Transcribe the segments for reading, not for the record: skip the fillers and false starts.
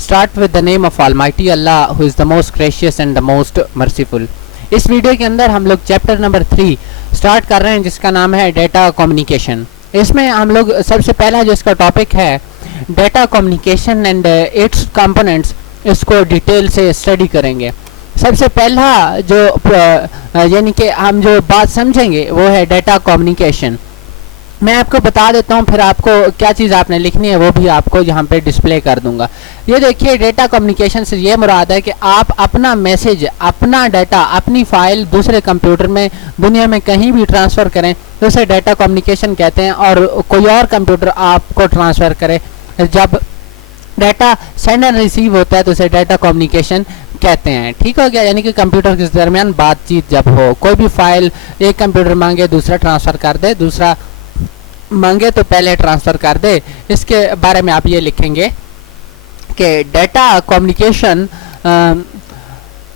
Start with the name of Almighty Allah, who is the most gracious and the most merciful. इस video के अंदर हम लोग chapter number 3 start कर रहे हैं, जिसका नाम है डेटा कम्युनिकेशन। इसमें हम लोग सबसे पहला जो इसका टॉपिक है data communication and it's components, इसको डिटेल से स्टडी करेंगे। सबसे पहला जो यानी कि हम जो बात समझेंगे वो है डेटा कम्युनिकेशन। मैं आपको बता देता हूँ, फिर आपको क्या चीज़ आपने लिखनी है वो भी आपको यहाँ पे डिस्प्ले कर दूंगा। ये देखिए, डेटा कम्युनिकेशन से ये मुराद है कि आप अपना मैसेज, अपना डाटा, अपनी फाइल दूसरे कंप्यूटर में दुनिया में कहीं भी ट्रांसफ़र करें तो उसे डेटा कम्युनिकेशन कहते हैं, और कोई और कंप्यूटर आपको ट्रांसफ़र करे। जब डाटा सेंड एंड रिसीव होता है तो उसे डेटा कम्युनिकेशन कहते हैं। ठीक हो गया, यानी कि कंप्यूटर के दरमियान बातचीत जब हो, कोई भी फाइल एक कंप्यूटर मांगे दूसरा ट्रांसफ़र कर दे, दूसरा मांगे तो पहले ट्रांसफ़र कर दे। इसके बारे में आप ये लिखेंगे कि data communication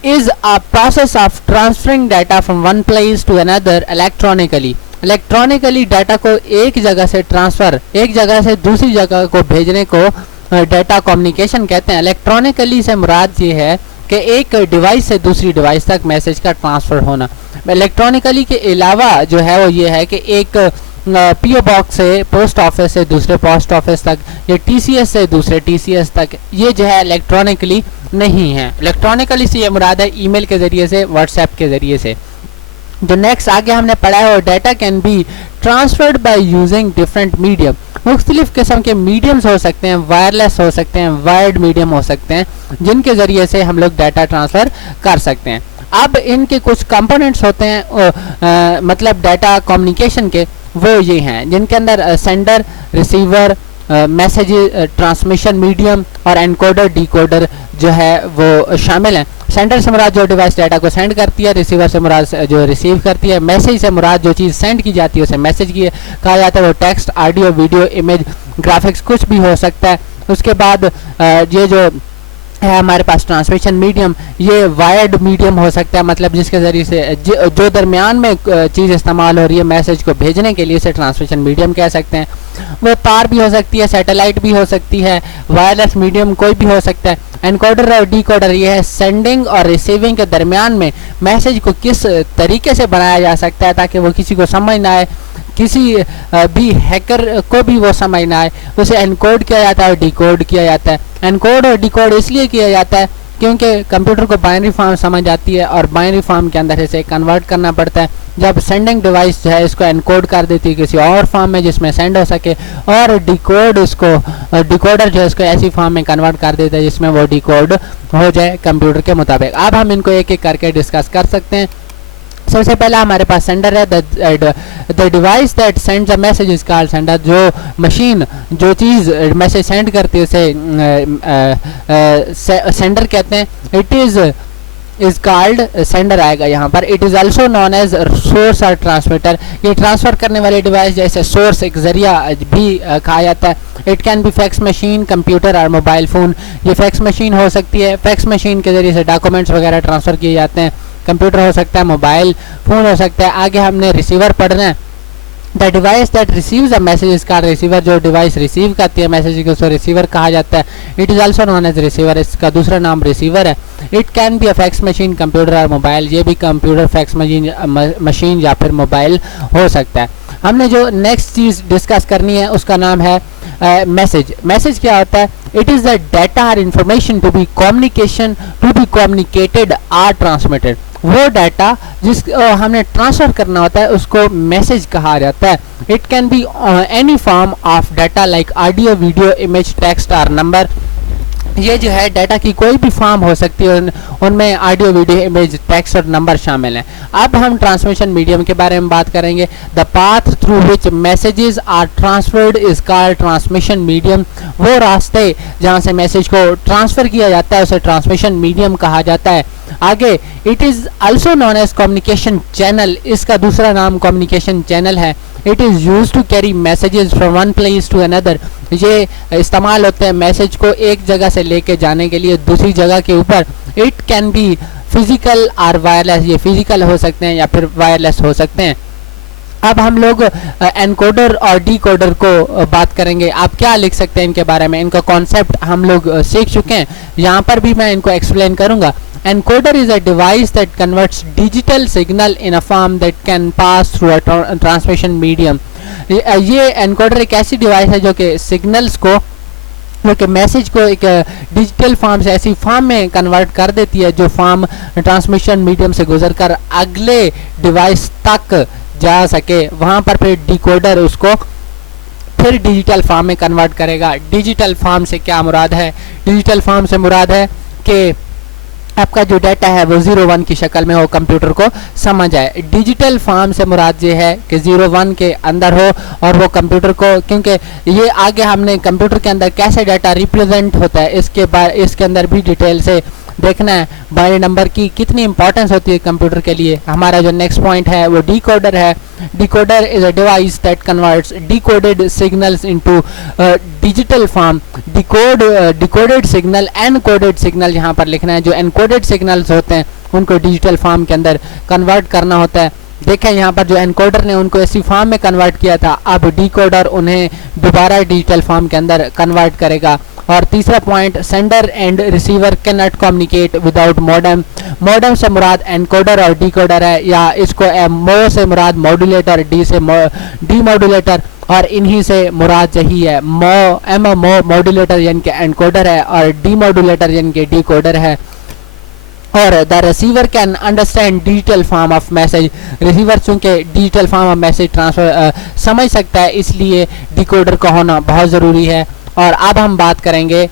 is a process of transferring data from one place to another electronically. Electronically data को एक जगह से ट्रांसफ़र, एक जगह से दूसरी जगह को भेजने को डेटा कम्युनिकेशन कहते हैं। इलेक्ट्रॉनिकली से मुराद ये है कि एक डिवाइस से दूसरी डिवाइस तक मैसेज का ट्रांसफ़र होना। इलेक्ट्रॉनिकली के अलावा जो है वो ये है कि एक पीओ बॉक्स से पोस्ट ऑफिस से दूसरे पोस्ट ऑफिस तक, या टीसीएस से दूसरे टीसीएस तक, ये जो है इलेक्ट्रॉनिकली नहीं है। इलेक्ट्रॉनिकली से ये मुराद है ईमेल के ज़रिए से, व्हाट्सएप के ज़रिए से। जो नेक्स्ट आगे हमने पढ़ा है, data can be transferred by using different medium. मुख्तलिफ किस्म के मीडियम्स हो सकते हैं, वायरलेस हो सकते हैं, वायर्ड मीडियम हो सकते हैं, जिनके ज़रिए से हम लोग डाटा ट्रांसफ़र कर सकते हैं। अब इनके कुछ कंपोनेंट्स होते हैं मतलब डाटा कम्युनिकेशन के, वो ये हैं जिनके अंदर sender, receiver, message transmission medium और एनकोडर डिकोडर जो है वो शामिल हैं। सेंडर से मुराद जो डिवाइस डाटा को सेंड करती है, रिसीवर से मुराद जो रिसीव करती है, मैसेज से मुराद जो चीज़ सेंड की जाती है उसे मैसेज की कहा जाता है। वो text, audio, video, image, graphics कुछ भी हो सकता है। उसके बाद ये जो है हमारे पास ट्रांसमिशन मीडियम, ये वायर्ड मीडियम हो सकता है, मतलब जिसके ज़रिए से जो दरमियान में चीज़ इस्तेमाल हो रही है मैसेज को भेजने के लिए, इसे ट्रांसमिशन मीडियम कह सकते हैं। वो तार भी हो सकती है, सैटेलाइट भी हो सकती है, वायरलेस मीडियम कोई भी हो सकता है। एनकोडर और डिकोडर ये है सेंडिंग और रिसीविंग के दरमियान में मैसेज को किस तरीके से बनाया जा सकता है ताकि वो किसी को समझ ना आए, किसी भी हैकर को भी वो समझ ना आए, उसे एनकोड किया जाता है और डिकोड किया जाता है। एनकोड और डिकोड इसलिए किया जाता है क्योंकि कंप्यूटर को बाइनरी फॉर्म समझ आती है और बाइनरी फॉर्म के अंदर इसे कन्वर्ट करना पड़ता है। जब सेंडिंग डिवाइस जो है इसको एनकोड कर देती है किसी और फॉर्म में जिसमें सेंड हो सके, और डिकोड उसको डिकोडर जो है इसको ऐसी फॉर्म में कन्वर्ट कर देता है जिसमें वो डिकोड हो जाए कंप्यूटर के मुताबिक। अब हम इनको एक एक करके डिस्कस कर सकते हैं। सबसे पहला हमारे पास सेंडर है। The device that sends a message is called sender. जो मशीन जो चीज़ मैसेज सेंड करती है उसे सेंडर कहते हैं। इट इज कॉल्ड सेंडर आएगा यहाँ पर। It is also known as source और ट्रांसमीटर। ये ट्रांसफ़र करने वाली डिवाइस जैसे सोर्स, एक ज़रिया भी कहा जाता है। It can B fax machine, computer और मोबाइल फ़ोन। ये फैक्स मशीन हो सकती है, फैक्स मशीन के ज़रिए से डॉक्यूमेंट्स वगैरह ट्रांसफ़र किए जाते हैं। कंप्यूटर हो सकता है, मोबाइल फ़ोन हो सकता है। आगे हमने रिसीवर पढ़ना है। The device that receives a message is called receiver. जो डिवाइस रिसीव करती है मैसेज को उसको रिसीवर कहा जाता है। It is also known as receiver. इसका दूसरा नाम रिसीवर है। It can be a fax machine, computer और मोबाइल। ये भी कंप्यूटर, फैक्स मशीन या फिर मोबाइल हो सकता है। हमने जो नेक्स्ट चीज़ डिस्कस करनी है उसका नाम है मैसेज। मैसेज क्या होता है? इट इज़ द डाटा और information to be communicated or transmitted. वो डाटा जिस हमने ट्रांसफ़र करना होता है उसको मैसेज कहा जाता है। It can be any form of data like audio, video, image, text और नंबर। ये जो है डाटा की कोई भी फॉर्म हो सकती है, उनमें ऑडियो, वीडियो, इमेज, टेक्स्ट और नंबर शामिल हैं। अब हम ट्रांसमिशन मीडियम के बारे में बात करेंगे। The path through which messages are transferred is called transmission medium. वो रास्ते जहाँ से मैसेज को ट्रांसफ़र किया जाता है उसे ट्रांसमिशन मीडियम कहा जाता है। आगे it is also known as communication channel. इसका दूसरा नाम कम्युनिकेशन चैनल है। It is use to carry messages from one place to another. ये इस्तेमाल होते हैं मैसेज को एक जगह से लेके जाने के लिए दूसरी जगह के ऊपर। इट कैन बी फिजिकल और वायरलेस। ये फिजिकल हो सकते हैं या फिर वायरलेस हो सकते हैं। अब हम लोग एनकोडर और डिकोडर को बात करेंगे। आप क्या लिख सकते हैं इनके बारे में, इनका कॉन्सेप्ट हम लोग सीख चुके हैं, यहाँ पर भी मैं इनको एक्सप्लेन करूंगा। Encoder is a device that converts digital signal in a form that can pass through a transmission medium. ये एनकोडर एक ऐसी डिवाइस है जो कि सिग्नल्स को, जो कि मैसेज को एक डिजिटल फॉर्म से ऐसी फॉर्म में कन्वर्ट कर देती है जो फॉर्म ट्रांसमिशन मीडियम से गुजरकर अगले डिवाइस तक जा सके। वहाँ पर फिर डिकोडर उसको फिर डिजिटल फॉर्म में कन्वर्ट करेगा। डिजिटल फॉर्म से क्या मुराद है? डिजिटल फॉर्म से मुराद है कि आपका जो डाटा है वो 0-1 की शक्ल में हो, कंप्यूटर को समझ आए। डिजिटल फॉर्म से मुराद ये है कि 0-1 के अंदर हो और वो कंप्यूटर को, क्योंकि ये आगे हमने कंप्यूटर के अंदर कैसे डाटा रिप्रेजेंट होता है इसके अंदर भी डिटेल से देखना है। बाइनरी नंबर की कितनी इंपॉर्टेंस होती है कंप्यूटर के लिए। हमारा जो नेक्स्ट पॉइंट है वो डिकोडर है। Decoder is a device that converts decoded signals into digital form. Decoded signal, encoded signal यहाँ पर लिखना है। जो एनकोडेड सिग्नल्स होते हैं उनको डिजिटल फॉर्म के अंदर कन्वर्ट करना होता है। देखें यहाँ पर जो एनकोडर ने उनको ऐसी फॉर्म में कन्वर्ट किया था, अब डिकोडर उन्हें दोबारा डिजिटल फॉर्म के अंदर कन्वर्ट करेगा। और तीसरा point, sender and receiver can not communicate without modem. Modem से मुराद एनकोडर और डिकोडर है, या इसको मो से मुराद मॉड्यूलेटर, डी से डी मॉड्यूलेटर, और इन्हीं से मुराद यही है। मॉड्यूलेटर यानी कि एनकोडर है और डी मॉड्यूलेटर यानी कि डिकोडर है। और the receiver can understand digital form of message. Receiver चूँकि digital form of message transfer समझ सकता है, इसलिए डिकोडर का होना बहुत ज़रूरी है। और अब हम बात करेंगे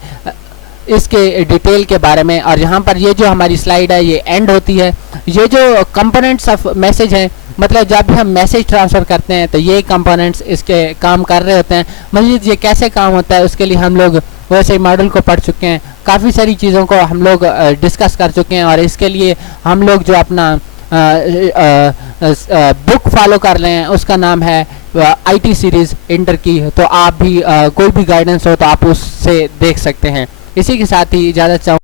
इसके डिटेल के बारे में। और यहाँ पर ये जो हमारी स्लाइड है ये एंड होती है। ये जो कंपोनेंट्स ऑफ मैसेज हैं, मतलब जब भी हम मैसेज ट्रांसफ़र करते हैं तो ये कंपोनेंट्स इसके काम कर रहे होते हैं। मज़ीद ये कैसे काम होता है उसके लिए हम लोग वैसे मॉडल को पढ़ चुके हैं, काफ़ी सारी चीज़ों को हम लोग डिस्कस कर चुके हैं। और इसके लिए हम लोग जो अपना बुक फॉलो कर रहे हैं उसका नाम है IT सीरीज़ इंटर की। तो आप भी कोई भी गाइडेंस हो तो आप उससे देख सकते हैं। इसी के साथ ही इजाज़त चाहूँ।